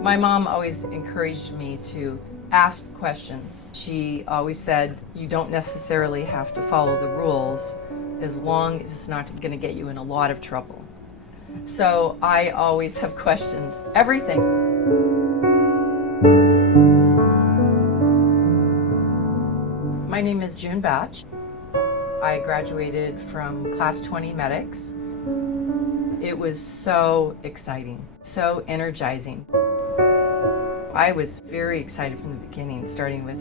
My mom always encouraged me to ask questions. She always said, you don't necessarily have to follow the rules as long as it's not going to get you in a lot of trouble. So I always have questioned everything. My name is Betsch. I graduated from class 20 MEDEX. It was so exciting, so energizing. I was very excited from the beginning, starting with,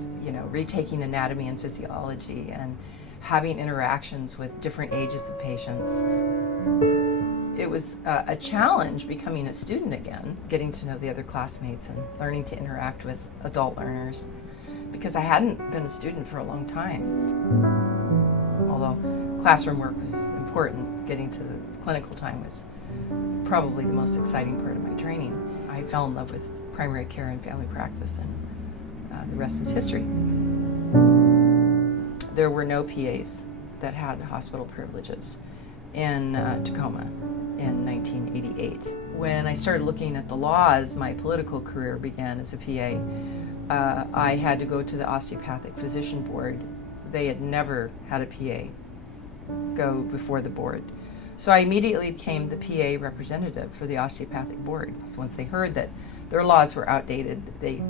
retaking anatomy and physiology and having interactions with different ages of patients. It was a challenge becoming a student again, getting to know the other classmates and learning to interact with adult learners, because I hadn't been a student for a long time. Although classroom work was important, getting to the clinical time was probably the most exciting part of my training. I fell in love with primary care and family practice, and the rest is history. There were no PAs that had hospital privileges in Tacoma in 1988. When I started looking at the laws, my political career began as a PA. I had to go to the osteopathic physician board. They had never had a PA go before the board. So I immediately became the PA representative for the osteopathic board. So once they heard that their laws were outdated, they,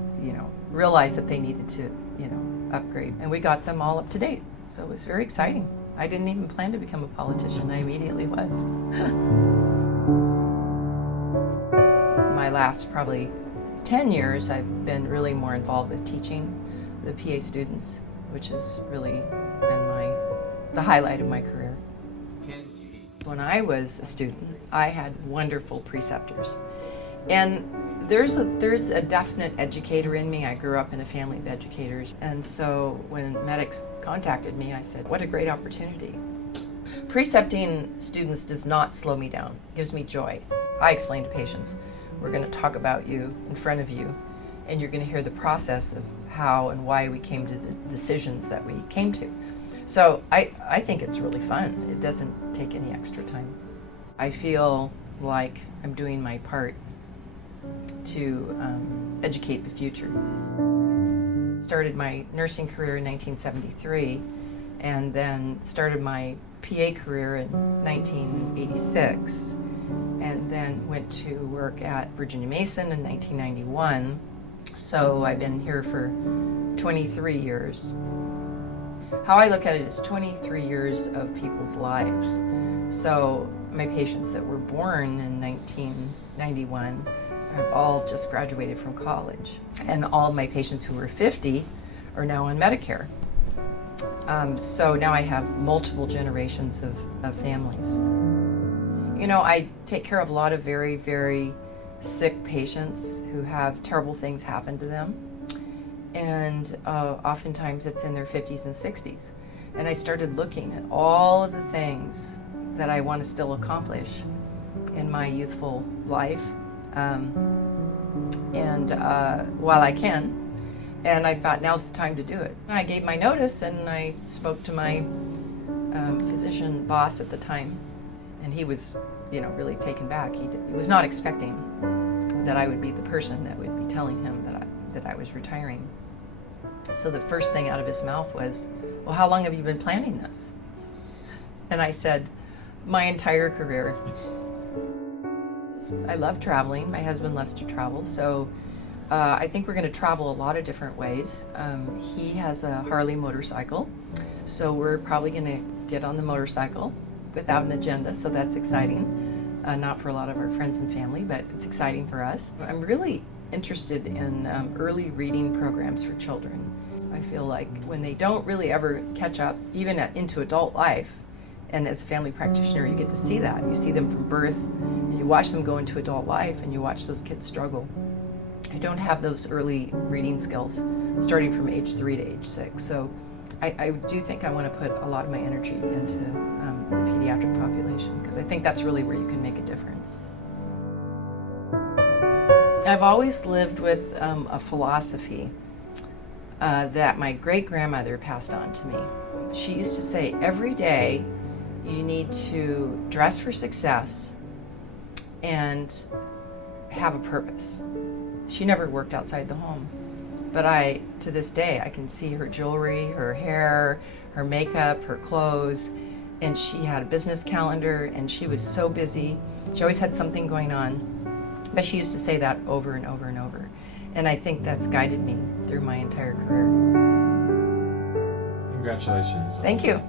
realized that they needed to, upgrade. And we got them all up to date. So it was very exciting. I didn't even plan to become a politician. I immediately was. My last probably 10 years, I've been really more involved with teaching the PA students, which has really been the highlight of my career. When I was a student, I had wonderful preceptors. And there's a definite educator in me. I grew up in a family of educators. And so when MEDEX contacted me, I said, what a great opportunity. Precepting students does not slow me down. It gives me joy. I explain to patients, we're going to talk about you in front of you, and you're going to hear the process of how and why we came to the decisions that we came to. So I think it's really fun. It doesn't take any extra time. I feel like I'm doing my part to educate the future. Started my nursing career in 1973 and then started my PA career in 1986 and then went to work at Virginia Mason in 1991. So I've been here for 23 years. How I look at it is 23 years of people's lives. So my patients that were born in 1991 have all just graduated from college. And all my patients who were 50 are now on Medicare. So now I have multiple generations of families. I take care of a lot of very, very sick patients who have terrible things happen to them. And oftentimes it's in their 50s and 60s. And I started looking at all of the things that I want to still accomplish in my youthful life, while I can. And I thought, now's the time to do it. And I gave my notice and I spoke to my physician boss at the time. And he was, really taken back. He was not expecting that I would be the person that would be telling him that I was retiring. So the first thing out of his mouth was, well, how long have you been planning this? And I said, my entire career. I love traveling. My husband loves to travel, so I think we're going to travel a lot of different ways. He has a Harley motorcycle, so we're probably going to get on the motorcycle without an agenda, so that's exciting. Not for a lot of our friends and family, but it's exciting for us. I'm really interested in early reading programs for children. I feel like when they don't really ever catch up, even into adult life, and as a family practitioner, you get to see that. You see them from birth, and you watch them go into adult life, and you watch those kids struggle. I don't have those early reading skills, starting from age 3 to age 6. So I do think I want to put a lot of my energy into the pediatric population, because I think that's really where you can make a difference. I've always lived with a philosophy that my great-grandmother passed on to me. She used to say, every day you need to dress for success and have a purpose. She never worked outside the home. But to this day, I can see her jewelry, her hair, her makeup, her clothes, and she had a business calendar, and she was so busy. She always had something going on, but she used to say that over and over and over. And I think that's guided me through my entire career. Congratulations. Thank you.